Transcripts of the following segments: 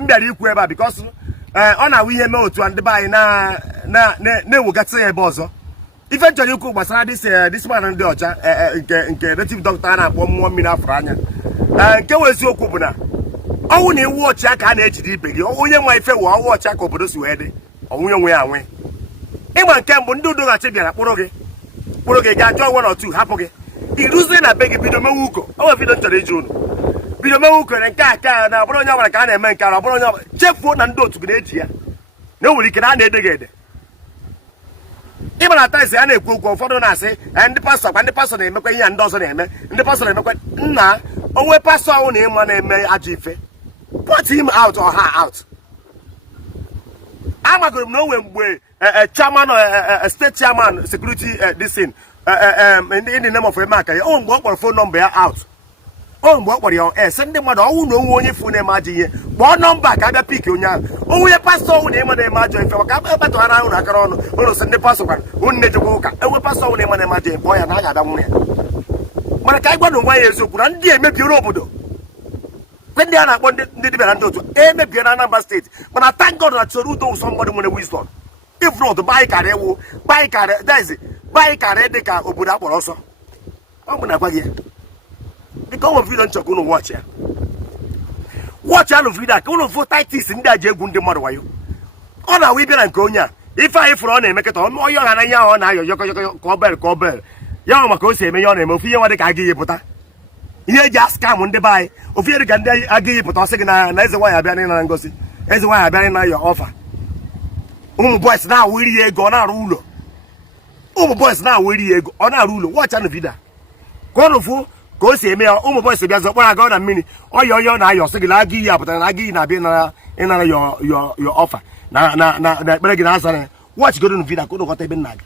mbịara ikwu ebe a because ọ na-awụ ihe mee otu ndị be anyị na-ewegasị ya ebe ọzọ ife nchọrọ ikwu gbasara this man ndị ọcha nke native doctor a na-akpọ mmụọ mmiri afọ anya nke wee eziokwu bụ na ọnwụ na iwu ọchị aka a na-ejide ibe gị onye nwa ife wee ọnwụ ọchị aka obodo si wee dị ọnwụnye onwe ya anwe ịgba nke mbụ ndị udoghachi bịara kpụrụ gị gaa jụọ one or two hapụ gị iruzie na be gị bido mewe ụkọ o nwere vidio nchọrọ iji unu bido mewe ụkọ nke a na ọbụrụ onye ọbụla ka a na-eme nke ọ bụrụ onye ọbụla chefuo na ndị otu gị na-eji ya na o nwere ike na a na-ede gị ede ịma na taịsị a na-ekwu okwu ụfọdụ na-asị ndị pastọ na-emekwa ihe ya ndị ọzọ na-eme ndị pastọ na-emekwa nna onwe pastọ ọnwụ na ịma na-eme ajọ ife put him out or her out. Amagoro m na onwe mgbe chairman state chairman security this thing in the name of Emeka ya o mgbe ọ kpọrọ phone number ya out o mgbe ọ kpọrọ ya sị ndị mmadụ ọnwụ na onwe onye fụ na-eme ajọ ihe kpọọ nọmba ka abịa pik onye ahụ onwe pastọ ọnwụ na ịma na-eme ajọ ife maka ekpatụ ha na ahụ na akara ọnụ ụlọ sị ndị pastọ gwara unu na-ejekwa ụka enwe pastọ ọnwụ na ịma na-eme ajọ kpọọ ya na a ga-abịa nwụrụ ya mana ka anyị gwa na onwe ya eziokwu na ndị emebiere obodo ndị a na-akpọ ndị dibịara ndị otu emebie na Anambra steeti mana thank God na Soludo somebody nwere wisdom if not baịkarị ewu baịkarị dị ka obodo akpọrọ ọsọ ọ bụ na gwa gị dịka ọ nwere vidio nchọka unu wọchị ya nụ vidio ka unu fụ taitis ndị a ji egwu ndị mmadụ wayo ọ na-awụ ịbịa na nke onye a ife anyị fụrụ ọ na-emekọta onye ọha na ihe ahụ ọ na-ayọ yọkọyọkọ ka ọ bel ya ọ maka o si eme ihe ọ na-eme ofu ihe nwa dị ka aga pụta ihe eji askam ndị be anyị ofu ihe dị ka ndị agaghị pụta ọsị gị na eze nwaanyị abịa n'ịnara ngosi eze nwaanyị abịa n'ịnara ya ọfa ụmụ boys na-awụ iri ya ego ọ na-arụ ụlọ ụmụ boys na-awụ iri ya ego ọ na-arụ ụlọ wọcha na vidio ka ọ nụfụ ka o si eme ya ụmụ boys bịa zọkpọ ya gaa na mmiri ọya onye ọ na-ayọ sị gị na aga iyi apụtara na aga iyi na-abịa ịnara ya ọfa na ekpere gị na-asa ya wọchigoro na vidio ka ụnụ ghọta ebe nna gị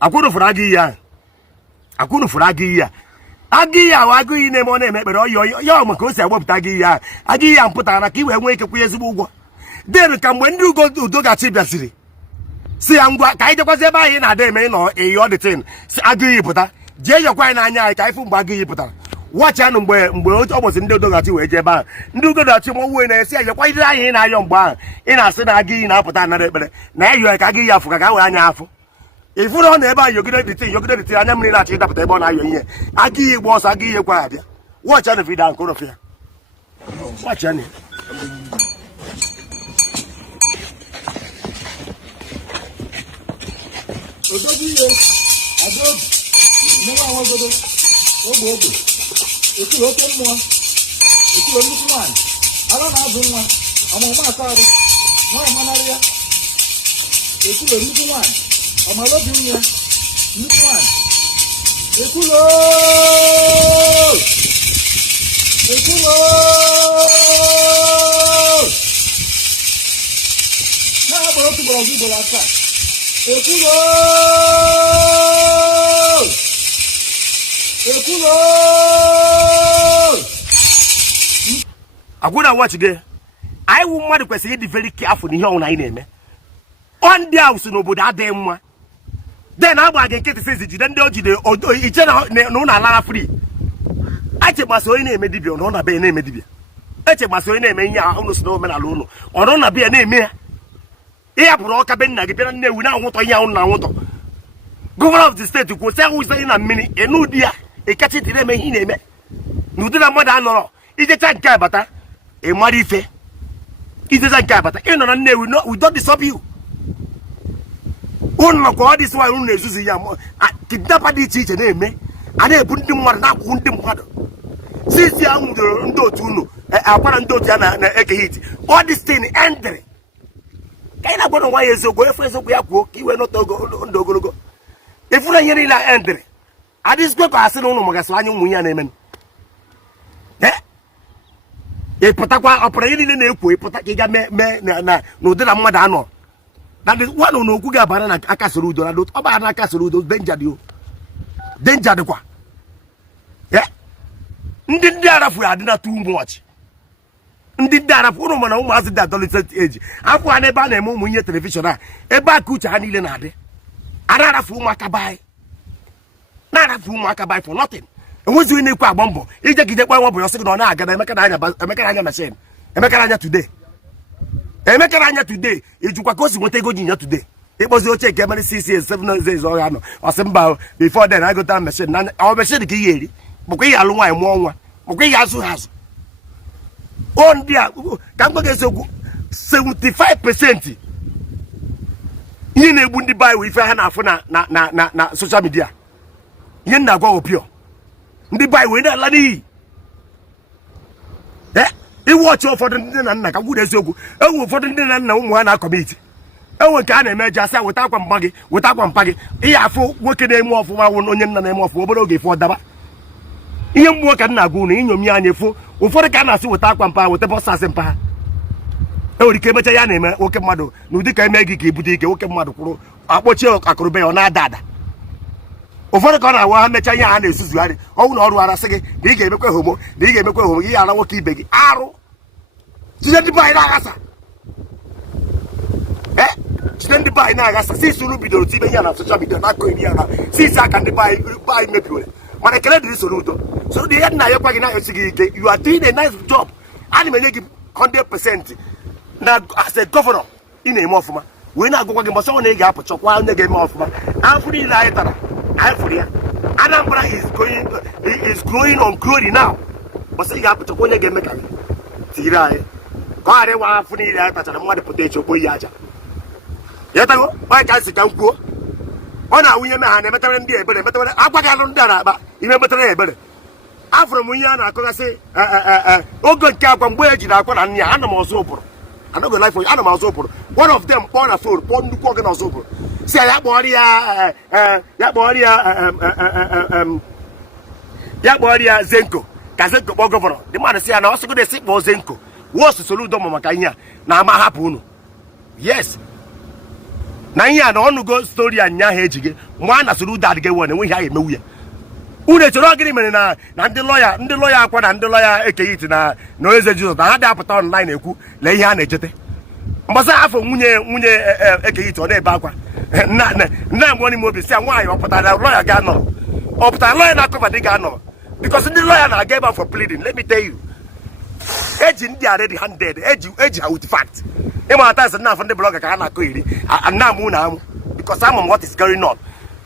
akwụrụ fụrụ agụ iyi ahụ agụ iyi na-eme ọ na-eme ekpere ọyọ ya maka o si agbapụta agụ iyi ahụ agụ iyi ahụ pụtara na ka i wee nwee ike kwụnye ezigbo ụgwọ den ka mgbe ndị udogachi bịasịrị si ya ngwa ka anyị jekwazi ebe anyị na-ada eme ịnọ eyi ọdịtin si agụ iyi pụta jee yọkwa anyị n'anya anyị ka anyị fụ mgbe agụ iyi pụtara wachi anụ mgbe ọ bụsị ndị udogachi wee jee ebe ahụ ndị udogachi ma wuo na-esi ya yọkwa ijiri anyị ị na-ayọ mgbe ahụ ị na-asị na agụ iyi na-apụta anara ekpere na ya yọọ ka agụ iyi afụ ka wee anya afụ ifuru ọ na ebe a yogide dịtị anya mmiri na-achọ ịdapụta ebe ọ na-ayọ ihe aga ihe gba ọsọ aga ihe kwa abịa wọchị anụ vidio nke ụrọfịa wọchị anụ odozi ihe adobi mmụọ awagodo ogbe ekuru oke mmụọ ekuru nnukwu nwaanyị ala na-azụ nwa ọmụmụ atọ arụ nwa ọmanarị ya ekuru nnukwu nwaanyị ọmalobi nne ya nnukwu nwaanyị ekulo na-agbara otu gbọrọgwụ ugboro asaa ekulo agwụna watch gị anyị wụ mmadụ kwesịrị ịdị very careful n'ihe ọnwụ anyị na-eme ọ ndị ahụ so n'obodo adịghị mma den agba gị nkịtị sị jide ndị o jide iche na ụlọ alara free echegbasa onye na-eme dibịa ọ na be ya na-eme dibịa echegbasa onye na-eme ihe ahụ ụnụ si na omenala ụnụ ọ na be ya na-eme ya ịhapụrụ ọka be nna gị bịara Nnewi na-anwụtọ ihe ahụ na-anwụtọ gọvanọ of the steeti kwuo sị ahụ ise na mmiri n'ụdị ya ịkacha iti na-eme ihe ị na-eme n'ụdị na mmadụ anọrọ ijecha nke abata ịmara ife ijecha nke abata ịnọ na Nnewi we don't disturb you ụnụ kwa ọ dịsị nwaanyị ụnụ na-ezuzu ya kidnapa dị iche iche na-eme a na-ebu ndị mmadụ na-akwụkwụ ndị mmadụ sisi ahụ nwụdoro ndị otu ụnụ akwara ndị otu ya na-ekeghị iti all this thing endịrị ka anyị na-agwa na nwa ya eziokwu efu eziokwu ya kwuo ka iwe nọta ndụ ogologo ifuru ihe niile a endịrị adịzikwe ka asị na ụnụ magasịrị anya ụmụ ya na-eme ịpụtakwa ọpụrụ ihe niile na-ekwo ịpụta ka ị ga mee na ụdị na mmadụ anọ na nwanụ na okwu ga-abara na aka Soludo na ọ bara na aka Soludo denja dịkwa ndị arafu adị na too much ndị dara pụrụ mana ụmụazị dị adolescent age akwụ ha n'ebe a na-eme ụmụ ihe telivishọn a ebe a ka uche ha niile na-adị a na-arafu ụmụaka baị na-arafu ụmụaka baị for nothing enwezighị na-ekwe agba mbọ ije gide kpa nwa bụ ya sị gị na ọ na-aga na emekara anya machine emekara anya today ijikwa ka o si nweta ego ji nya today ịkpọzi oche nke mere 6 years 7 years ọ ya nọ ọsị mba before then I gotara machine na ọ machine ka ihe eri bụkwa ihe alụ nwaanyị mụọ nwa bụkwa ihe azụ ha azụ o ndị a ka m gwa gị eziokwu 75% ihe na-egbu ndị baị ife ha na-afụ na social media ihe m na-agwa opio ndị baị wee na-ala n'iyi iwe ọchị ụfọdụ ndị na nna ka gwuru eziokwu enwe ụfọdụ ndị na nna ụmụ ha na-akọmiti enwe nke a na-eme eji asị weta akwa mpa gị weta akwa mpa gị ihe afụ nwoke na-eme ọfụma wụ onye nna na-eme ọfụma obere oge efu ọdaba ihe mmụọ ka nna agwa unu inyom ya anya efu ụfọdụ ka a na-asị weta akwa mpa weta bọsasị mpa ha enwere ike emecha ya na-eme nwoke mmadụ na ụdị ka eme gị ka ibute ike nwoke mmadụ kwụrụ akpọchie akụrụbe ya ọ na-ada ada ụfọdụ ka ọ na-awa ha mecha ihe ha na-esuzugharị ọnwụ na ọrụ arasị gị na ị ga-emekwa homo na ị ga-emekwa homo gị ara nwoke ibe gị arụ jide ndị baanyị na-aghasa jide ndị baanyị na-aghasa sisi unu bidoro tibe ihe na soshal midia na-akọ iri ya na sisi aka ndị baanyị mebiwere mana ekele dịrị Soludo ihe nna ya kwa gị na-esi gị ike you are doing a nice job ana m enye gị 100% na as a governor ị na-eme ọfụma wee na-agwakwa gị mbọsọ na ị ga-apụ chọkwa onye ga-eme ọfụma afọ niile anyị tara anyị fụrụ ya Anambra is growing on glory now mbọsọ ị ga-apụ chọkwa onye ga-eme ka gị tiri anyị ka ọ ghara ịwa afọ niile anyị tachara mmadụ pụta echi okpo ihe aja ya tago onye ka si ka m kwuo ọ na-awụnye me ha na-emetara ndị ebere emetara agwa gị alụ ndị a na-akpa ime metara ya ebere afụrụ m ihe a na-akọgasị oge nke agwa mgbe e jiri akwa na nne ya ana m ọzọ ụbụrụ anago life ana m ọzọ ụbụrụ one of them kpọọ na phone kpọọ nnukwu oge na ọzọ ụbụrụ si ya kpọọ ya Zenko ka Zenko kpọọ gọvanọ dị mmadụ si ya na ọ sịgodo esi kpọọ Zenko wosu Soludo ma maka ihe a na-ama hapụ unu yes na ihe a na ọnụgo stori a nya ha eji gị mgbe na Soludo adịghị ewe na enweghị ha emewu ya unu echere gịnị mere na ndị lọya akwa na ndị lọya ekeghị iti na eze Jizọs na ha dị apụta online ekwu lee ihe a na-echete mgbasa afọ nwunye ekeghị iti ọ na-ebe akwa nna mgbe n'ime obi si ya nwaanyị ọ pụtara lọya ga-anọ ọ pụtara lọya na-akọva dị ga-anọ because ndị lọya na-aga ebe for pleading let me tell you eji ndị a ready handed eji ha with fact ịmata nsị nna afọ ndị blọga ka ha na-akọ iri nna amụ na amụ because ama m what is going on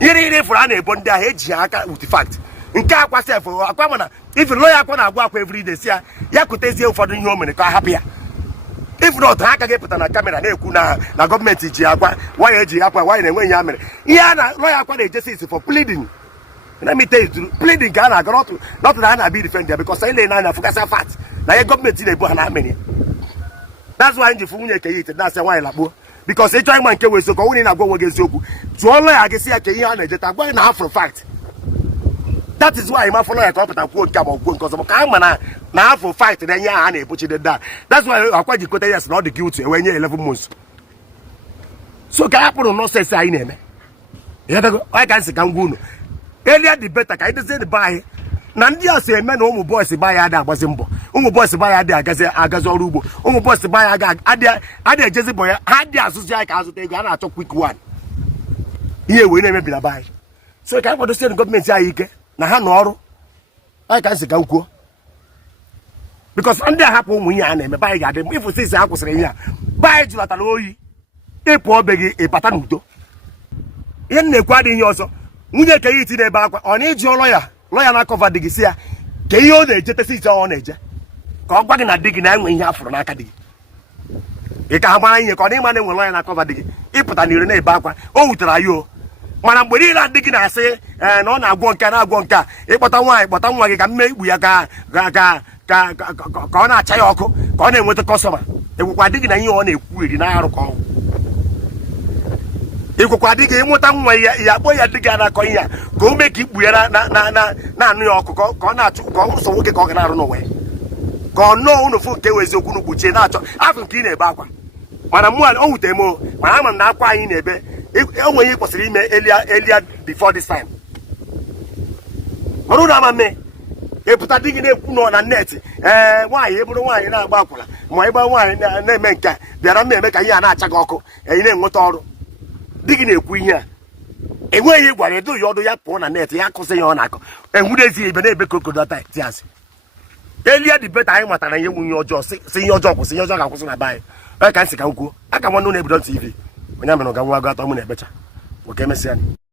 ihe niile fụrụ a na-ebo ndị ahụ eji ha aka with fact nke akwa sef akwa mana ife lọya akwa na-agwa akwa everyday si ya kụtezie ụfọdụ ihe o mere ka ọ hapụ ya if not ha agaghị pụta na kamera na-ekwu na gọọmenti ji agwa waya eji akwa waya na-enweghị ya mere ihe a na lọya akwa na-ejesi isi for pleading let me tell you pleading ka a na-aga not na ha na-abi defend ya because ile na-anya fụkasị fact na ihe gọọmenti na-ebu ha na amịrị that's why nji fụ nwunye ke ya ite na-asị nwaanyị lakpuo because ịchọ ịma nke wee sokọ nwunye na-agwa onwe gị eziokwu tụọ lọya gị si ya ka ihe a na-ejeta agwa gị na ha fụrụ fact that is why ma fọlọ ya ka ọ pụta kwuo nke ma kwuo nke ọzọ ka ha ma na afọ fight na enye ha na-ebuchide da that's why akwa ji kote yes na ọ dị guilty enwe nye 11 months so ka ya kpụrụ nọsesi anyị na-eme ya dago ọ ka nsị ka ngwa unu elia dị beta ka anyị dozie dị be anyị na ndị a so eme na ụmụ bọọsị be anyị adị agbazi mbọ ụmụ bọọsị be anyị adị agazi ọrụ ugbo ụmụ bọọsị be anyị adị ejezi mbọ ya ha dị azụzi anyị ka azụta ego a na-achọ quick one ihe wee na-emebi na be anyị so ka anyị kwadosie gọọmenti anyị ike na ha nọ ọrụ anyị ka nsị ka kwuo because ndị a hapụ ụmụ ihe a na-eme anyị ga-adị ịfụ sisi ha kwụsịrị ihe a be anyị jụlatara oyi ịpụ obe gị ịbata n'udo ihe m na-ekwu adịghị ihe ọzọ nwunye ka ya iti n'ebe akwa ọ na-eji lọya na-akọva dị gị si ya ka ihe ọ na-eje tesi iche ọ na-eje ka ọ gwa gị na di gị na-enwe ihe afụrụ n'aka dị gị ị ka ha gbara ihe ka ọ na ịma na enwe lọya na-akọva dị gị ịpụta n'ire na-ebe akwa o wutere ya o mana mgbe niile adị gị na-asị na ọ na-agwọ nke na-agwọ nke a ịkpọta nwaanyị kpọta nwa gị ka mme ikpu ya ka ọ na-acha ya ọkụ ka ọ na-enweta kọstọma ekwekwa dị gị na ihe ọ na-ekwu eri na-arụ ka ọ ikwekwa dị gị ịmụta nwa ya akpọ ya dị gị na-akọ ihe ya ka o mee ka ikpu ya na-anụ ya ọkụ ka ọ na-achụ ka ọ sọ nwoke ka ọ ga na-arụ n'ụwa ya ka ọ nọọ unu fụ nke wee eziokwu nu kpuchie na-achọ afọ nke ị na-ebe akwa mana mụ o wutere m mana ama m na akwa anyị na-ebe onwe ihe kwesịrị ime elia before this time ọrụ na ama mme epụta dị gị na-ekwu nọ na net nwaanyị ebụrụ nwaanyị na-agba akwụla ma ịgba nwaanyị na-eme nke a bịara m eme ka ihe a na-acha gị ọkụ enyi na-enweta ọrụ dị gị na-ekwu ihe a enweghị ihe gwara edo ya ọdụ ya pụọ na net ya akụsị ya ọ na-akọ enwudezie ibe na-ebe kokodota tiasị elia dibeta anyị matara ihe nwu ihe ọjọọ si ihe ọjọọ kwụsị ihe ọjọọ ga-akwụsị na be anyị onye ka m si ka m kwuo aka nwanne na-ebido TV onye mere ga nwa agụ atọ m na-ebecha nwoke emesịa